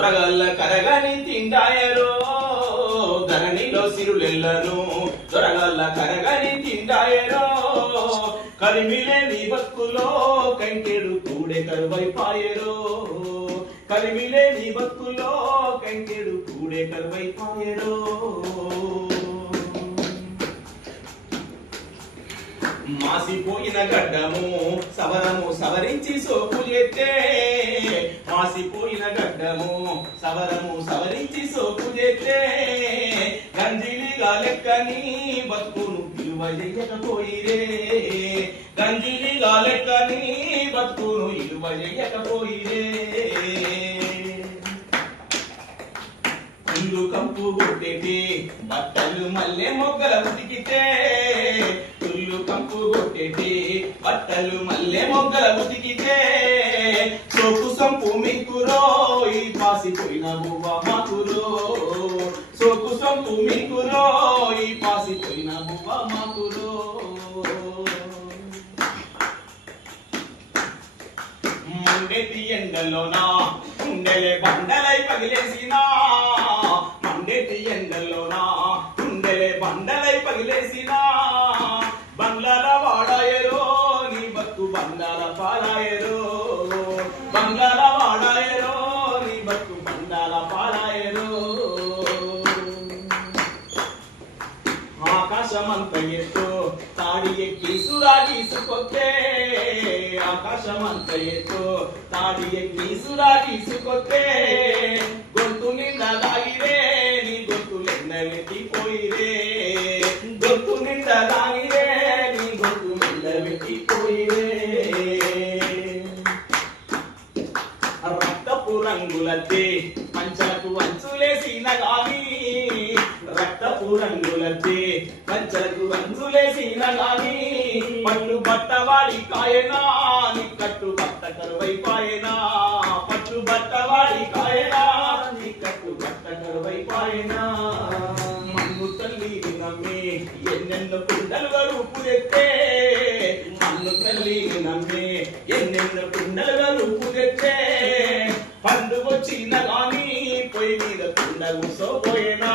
దొరగల్ల కరగని తిండాయరో ధరణిలో సిరులెల్లను దొరగల్ల కరగని తిండాయరో కలిమిలే నీ బతుకులో కంకెడు కూడే కరువైపాయరో కలిమిలే నీ బతుకులో కంకెడు కూడే కరువైపాయరో మాసిపోయిన గడ్డము సవరము సవరించి సోపు చేస్తే మాసిపోయిన గడ్డము సవరము సవరించి సోపు చేస్తే గంజిలిగా లెక్కని బతుకును విలువ చెయ్యకపోయిరే గంజిలిగా లెక్కని బతుకును విలువ చెయ్యకపోయిరే ఇల్లు కంపు కొట్టేటి బట్టలు మల్లె మొగ్గల ఉతికితే ఇల్లు కంపు కొట్టేటి బట్టలు మల్లె మొగ్గల ఉతికితే సోపు సంపు మింకురో ఈ పాసిపోయిన బువ్వ మాకురో సోపు సంపు మింకురో ఈ పాసిపోయిన బువ్వ మాకురో మండేటి ఎండలోనా గుండెలే బండలై పగిలేసినా మండేటి ఎండలోనా గుండెలే బండలై పగిలేసినా బంగ్లాల వాడాయరో నీ బతుకు బండాల పాలాయరో బంగ్లాల వాడాయరో నీ బతుకు బండాల పాలాయరో ఆకాశమంత ఎత్తు తాడి ఎక్కి సురాగీసుకొస్తే ఆకాశమంత ఎత్తు తాడి ఎక్కి సురాగీసుకొస్తే గొంతు నిండా దాగిరే నీ గొంతులెండ వెతిపోయిరే గొంతు నిండా దాగిరే నీ గొంతు నిండ వెతిపోయిరే రక్తపు రంగులతే పంచలకు అంచులేసిన గాని రక్తపు రంగులతే పంచలకు అంచులేసిన గాని పట్టు బట్టవాడి కాయనా నీ కట్టు బట్ట కరువైపాయనా పట్టు బట్టవాడి కాయనా నీ కట్టు బట్ట కరువైపాయనా మన్ను తల్లిని నమ్మి ఎన్నెన్నో కుండలుగా రూపులెత్తే మన్ను తల్లిని నమ్మి ఎన్నెన్నో కుండలుగా రూపులెత్తే పండు వచ్చిన గాని పొయ్యి మీద కుండ కూసోపోయేనా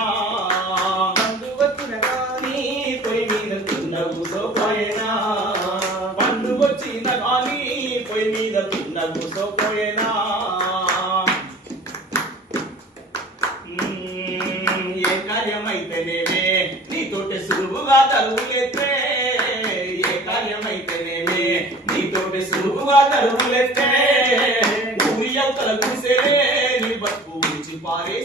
పండు వచ్చిన గాని పొయ్యి మీద కుండ కూసోపోయేనా పండు వచ్చిన గాని పొయ్యి మీద కుండ కూసోపోయేనా ఏ కార్యమైతేనేమే నీతోటి సులువుగా తరువులెత్తే ఏ కార్యమైతేనేమే నీతోటి సులువుగా తరువులెత్తే ఊరి అవతల కూసే నీ బతుకు పారే